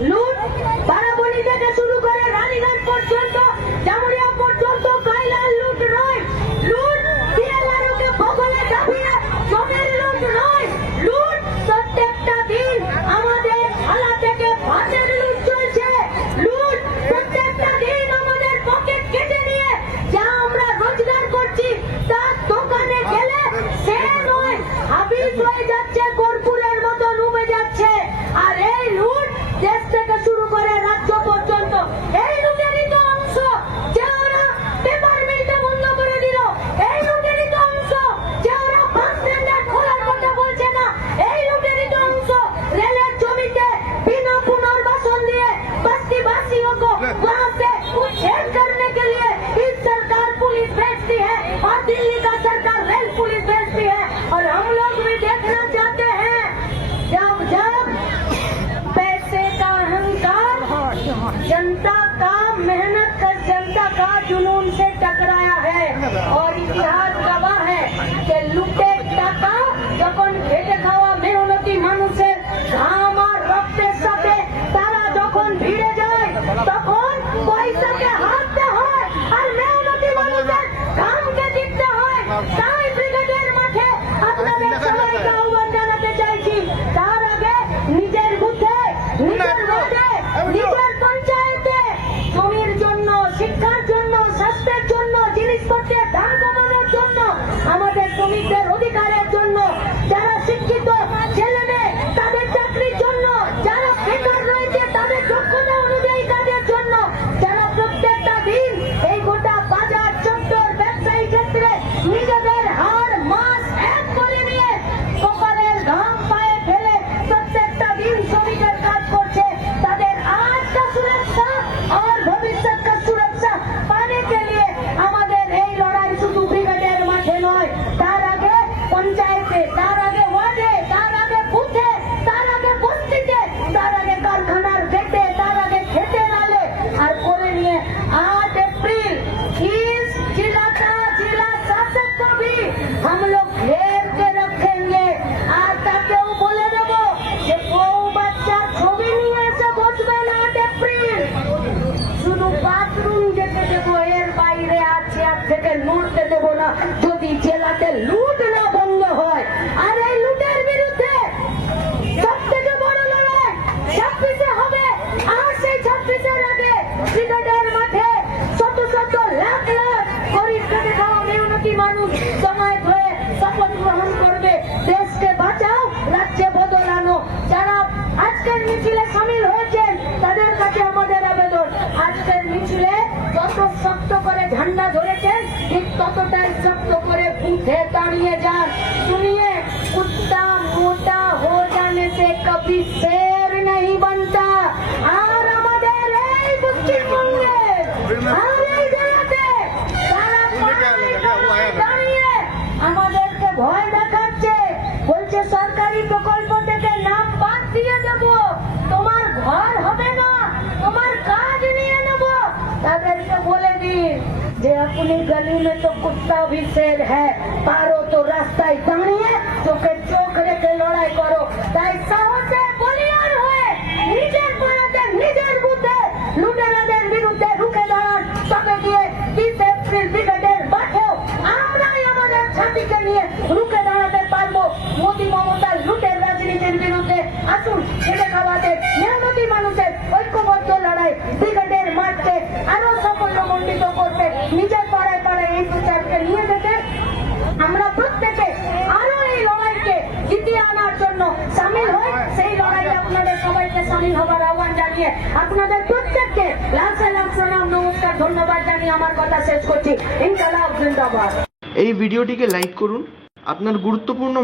লুট বারাবণি থেকে শুরু করে রানীগঞ্জ পর্যন্ত জামুরিয়া टकराया है और इतिहास गवाह है कि लुटे টাকা যখন খেটে খাওয়া মেহনতি মানুষের ঘাম আর রক্তের সাথে তারা যখন ভিড়ে যায় তখন পয়সাকে হারতে হয় আর মেহনতি মানুষের ঘামকে দিতে হয় তাই ব্রিগেডের মাঠে আপনাদের সবাইকে নিজেদের মাস করে নিয়ে কপালের পায়ে ফেলে প্রত্যেকটা দিন শ্রমিকের কাজ করছে। তাদের আজ কা আর ভবিষ্যৎ কা সুরক্ষা পানে আমাদের এই লড়াই শুধু ব্রিগেডের মাঠে নয়, তার আগে পঞ্চায়েতে, তার আগে ওয়ার্ডে না, যদি জেলাতে লুট না বন্ধ হয়, আর এই লুটের বিরুদ্ধে বড় লড়াই ছাব্বিশে হবে, আর সেই ছাব্বিশের আগে ক্রিকেটের মাঠে শত শত লাখ লাখ গরিব খাওয়া মেহনতি মানুষ সময় হয়ে শপথ গ্রহণ করবে। দেশকে বাঁচাও, রাজ্যে বদলানো যারা আজকের মিছিলে সামিল হয়েছেন, তাদের কাছে আমাদের আবেদন। আজকের মিছিলে যত শক্ত করে ঝান্ডা ধরেছেন ঠিক ততটাই শক্ত করে উঠে দাঁড়িয়ে যান, শুনিয়ে, কুত্তা মোটা হো জানে সে কবি শের নাই বনতা। আর আমাদের এই পশ্চিমবঙ্গে আমাদেরকে ভয় দেখাচ্ছে। বলছে, সরকারি প্রকল্প থেকে নাম বাদ দিয়ে দেবো। তোমার ঘর जे अपनी गली में तो कुत्ता भी शेर है। पारो तो रास्ता ही है तो के चोखरे के लड़ाई करो। तो ऐसा জন্য সামিল হই। সেই লড়াইয়ে আপনাদের সবাইকে সামিল হবার আহ্বান জানিয়ে আপনাদের প্রত্যেককে লাল সালাম, প্রণাম, নমস্কার, ধন্যবাদ জানিয়ে আমার কথা শেষ করছি। ইনশাআল্লাহ জিন্দাবাদ এই ভিডিওটিকে লাইক করুন। আপনার গুরুত্বপূর্ণ